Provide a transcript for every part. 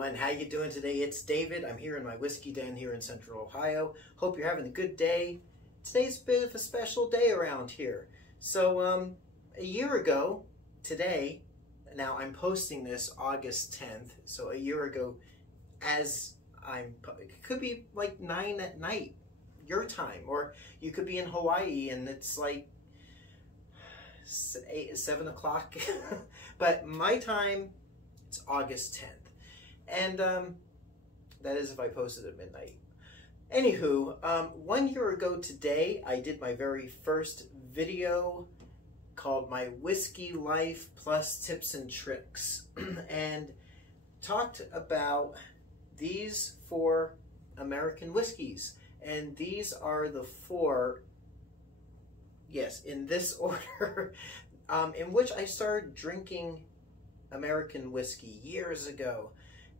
everyone, how you doing today? It's David. I'm here in my whiskey den here in Central Ohio. Hope you're having a good day. Today's a bit of a special day around here. So a year ago today, now I'm posting this August 10th, so a year ago, it could be like 9 at night your time, or you could be in Hawaii and it's like 7 o'clock. But my time, it's August 10th. And that is if I posted at midnight. Anywho, 1 year ago today, I did my very first video called My Whiskey Life Plus Tips and Tricks, and talked about these 4 American whiskeys. And these are the 4, yes, in this order, in which I started drinking American whiskey years ago.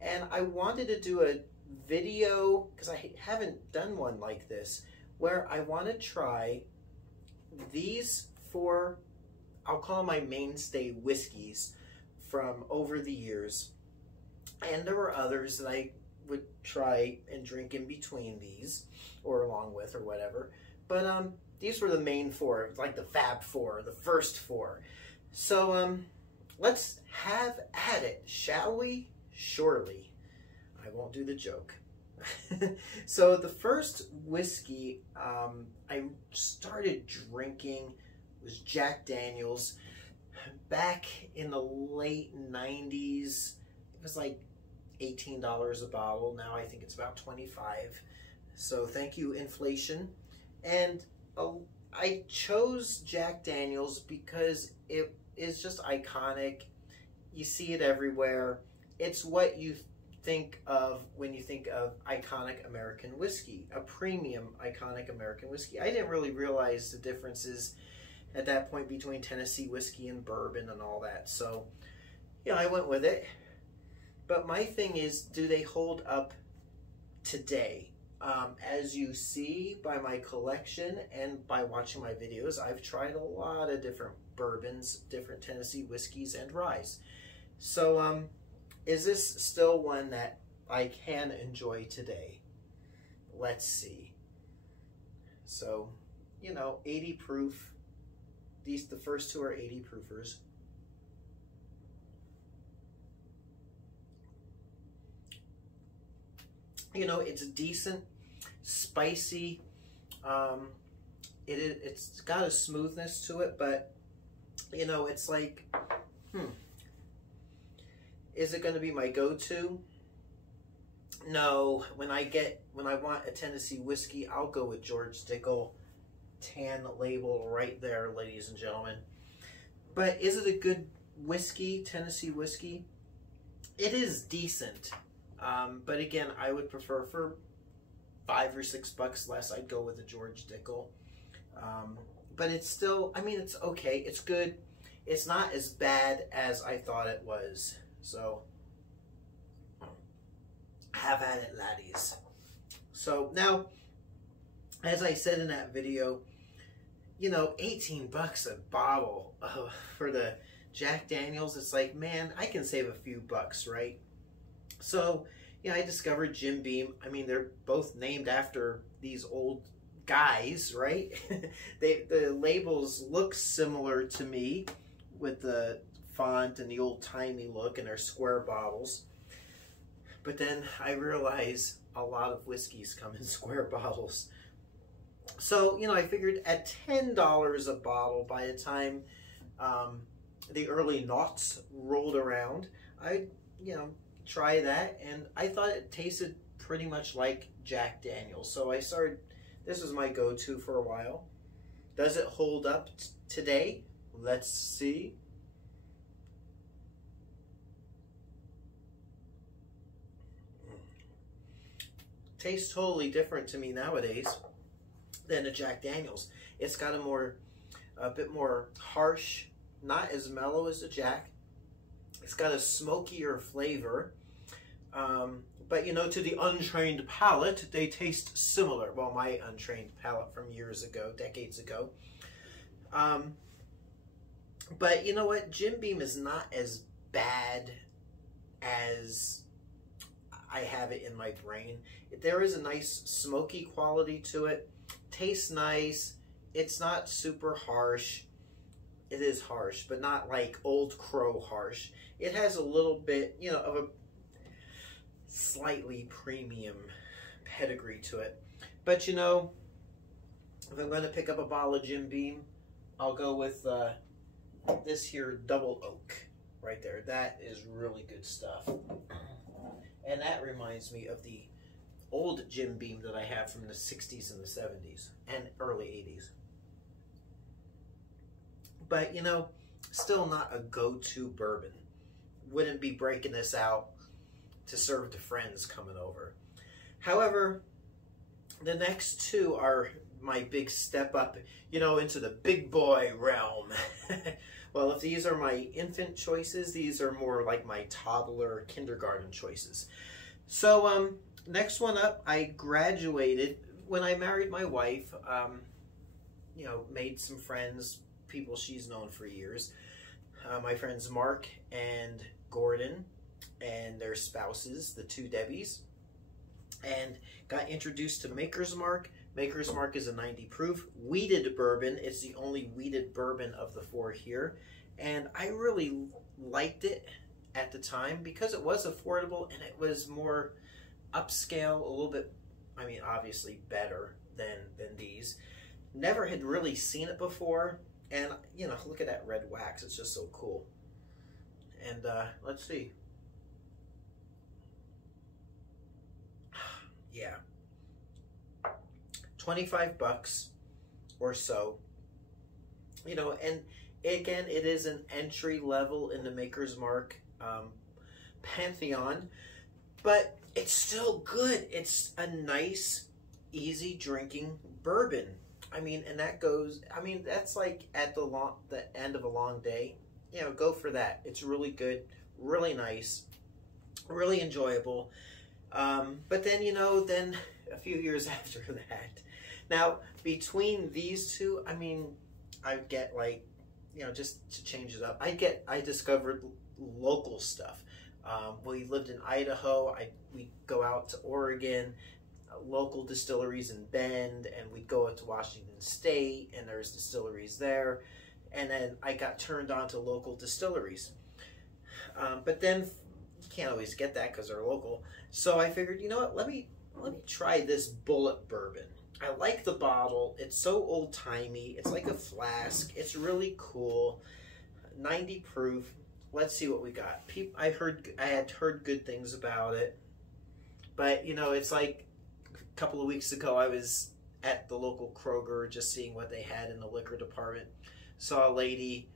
And I wanted to do a video, because I haven't done one like this, where I want to try these 4, I'll call them my mainstay whiskeys from over the years. And there were others that I would try and drink in between these, or along with, or whatever. But these were the main 4, like the Fab 4, the first 4. So let's have at it, shall we? Surely. I won't do the joke. So the first whiskey I started drinking was Jack Daniel's back in the late 90s. It was like $18 a bottle. Now I think it's about 25. So thank you, inflation. And I chose Jack Daniel's because it is just iconic. You see it everywhere. It's what you think of when you think of iconic American whiskey, a premium iconic American whiskey. I didn't really realize the differences at that point between Tennessee whiskey and bourbon and all that. So, yeah, I went with it. But my thing is, do they hold up today? As you see by my collection and by watching my videos, I've tried a lot of different bourbons, different Tennessee whiskeys, and ryes. So, is this still one that I can enjoy today? Let's see. So, you know, 80 proof. The first 2 are 80 proofers. You know, it's decent, spicy. It's got a smoothness to it, but you know, it's like, is it going to be my go-to? No. When I want a Tennessee whiskey, I'll go with George Dickel, tan label right there, ladies and gentlemen. But is it a good whiskey, Tennessee whiskey? It is decent. But again, I would prefer for $5 or $6 less, I'd go with a George Dickel. But it's still, I mean, it's okay. It's good. It's not as bad as I thought it was. So, have at it, laddies. So, now, as I said in that video, you know, 18 bucks a bottle for the Jack Daniel's. It's like, man, I can save a few bucks, right? So, yeah, I discovered Jim Beam. I mean, they're both named after these old guys, right? The labels look similar to me with the font and the old-timey look, and their square bottles. But then I realize a lot of whiskeys come in square bottles. So, you know, I figured at $10 a bottle, by the time the early noughts rolled around, I'd, you know, try that, and I thought it tasted pretty much like Jack Daniel's. So I started, this was my go-to for a while. Does it hold up today? Let's see. Tastes totally different to me nowadays than a Jack Daniel's. It's got a bit more harsh, not as mellow as a Jack. It's got a smokier flavor. But you know, to the untrained palate, they taste similar. Well, my untrained palate from years ago, decades ago. But you know what? Jim Beam is not as bad as I have it in my brain. There is a nice smoky quality to it. Tastes nice. It's not super harsh. It is harsh, but not like Old Crow harsh. It has a little bit, you know, of a slightly premium pedigree to it. But you know, if I'm going to pick up a bottle of Jim Beam, I'll go with this here Double Oak right there. That is really good stuff. And that reminds me of the old Jim Beam that I have from the 60s and the 70s and early 80s. But, you know, still not a go-to bourbon. Wouldn't be breaking this out to serve to friends coming over. However, the next two are my big step up, you know, into the big boy realm. Well, if these are my infant choices, these are more like my toddler kindergarten choices. So, next one up, I graduated when I married my wife. You know, made some friends, people she's known for years. My friends Mark and Gordon and their spouses, the two Debbies, and got introduced to Maker's Mark. Maker's Mark is a 90 proof wheated bourbon. It's the only wheated bourbon of the four here, and I really liked it at the time because it was affordable and it was more upscale, a little bit, I mean, obviously better than these. Never had really seen it before, and you know, look at that red wax. It's just so cool. And let's see. Yeah. 25 bucks or so. You know, and again, it is an entry level in the Maker's Mark pantheon, but it's still good. It's a nice, easy drinking bourbon. I mean, and that goes, I mean, that's like at the end of a long day. You know, go for that. It's really good, really nice, really enjoyable. But then, you know, then a few years after that, now between these two, I mean, I get like, you know, just to change it up, I discovered local stuff. We lived in Idaho. We go out to Oregon, local distilleries in Bend, and we'd go out to Washington State, and there's distilleries there. And then I got turned on to local distilleries. But then you can't always get that because they're local. So I figured, you know what, let me try this Bullet bourbon. I like the bottle. It's so old-timey. It's like a flask. It's really cool. 90 proof. Let's see what we got. I had heard good things about it. But, you know, it's like a couple of weeks ago I was at the local Kroger just seeing what they had in the liquor department. Saw a lady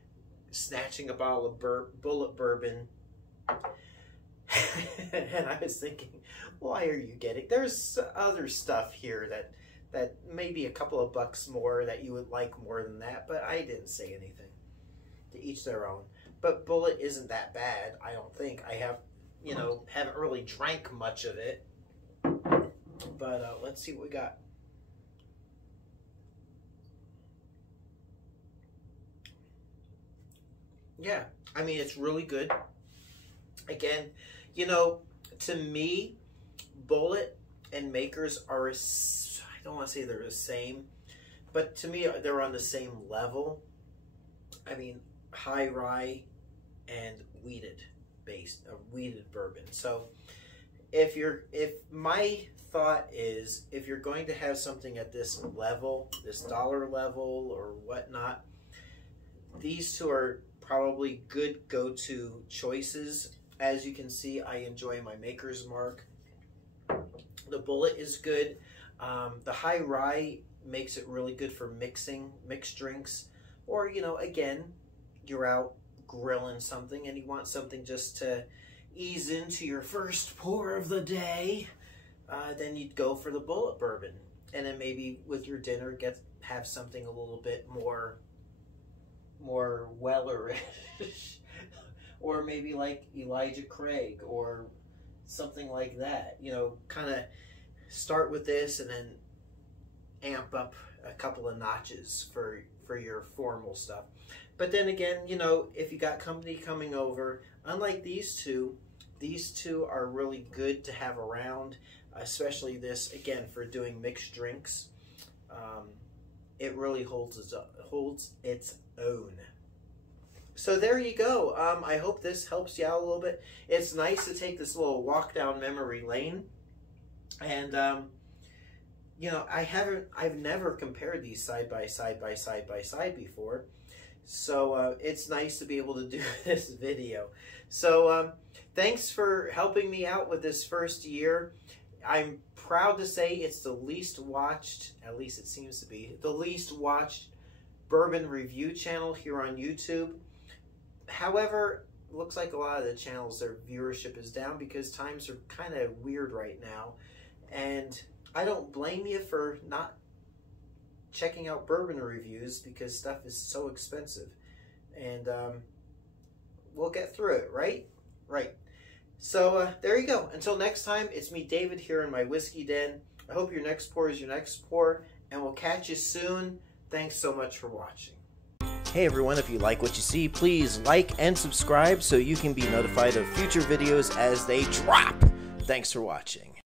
snatching a bottle of Bullet bourbon. And I was thinking, why are you getting... There's other stuff here that maybe a couple of bucks more that you would like more than that, but I didn't say anything. To each their own. But Bullet isn't that bad, I don't think. I have, you know, haven't really drank much of it. But let's see what we got. Yeah, I mean, it's really good. Again, you know, to me, Bullet and Makers are, I don't want to say they're the same, but to me, they're on the same level. I mean, high rye and wheated bourbon. So if my thought is, if you're going to have something at this level, this dollar level or whatnot, these two are probably good go-to choices. As you can see, I enjoy my Maker's Mark. The Bullet is good. The high rye makes it really good for mixed drinks, or, you know, again, you're out grilling something and you want something just to ease into your first pour of the day, then you'd go for the Bullet bourbon. And then maybe with your dinner, have something a little bit more Weller-ish, or maybe like Elijah Craig or something like that. You know, kind of start with this and then amp up a couple of notches for your formal stuff. But then again, you know, if you got company coming over, unlike these two, these two are really good to have around, especially this, again, for doing mixed drinks. It really holds its own. So there you go. I hope this helps you out a little bit. It's nice to take this little walk down memory lane. And, you know, I've never compared these side by side before. So it's nice to be able to do this video. So thanks for helping me out with this first year. I'm proud to say it's the least watched, at least it seems to be, the least watched bourbon review channel here on YouTube. However, looks like a lot of the channels, their viewership is down because times are kind of weird right now. And I don't blame you for not checking out bourbon reviews because stuff is so expensive. And we'll get through it, right? Right. So there you go. Until next time, it's me, David, here in my whiskey den. I hope your next pour is your next pour, and we'll catch you soon. Thanks so much for watching. Hey everyone, if you like what you see, please like and subscribe so you can be notified of future videos as they drop. Thanks for watching.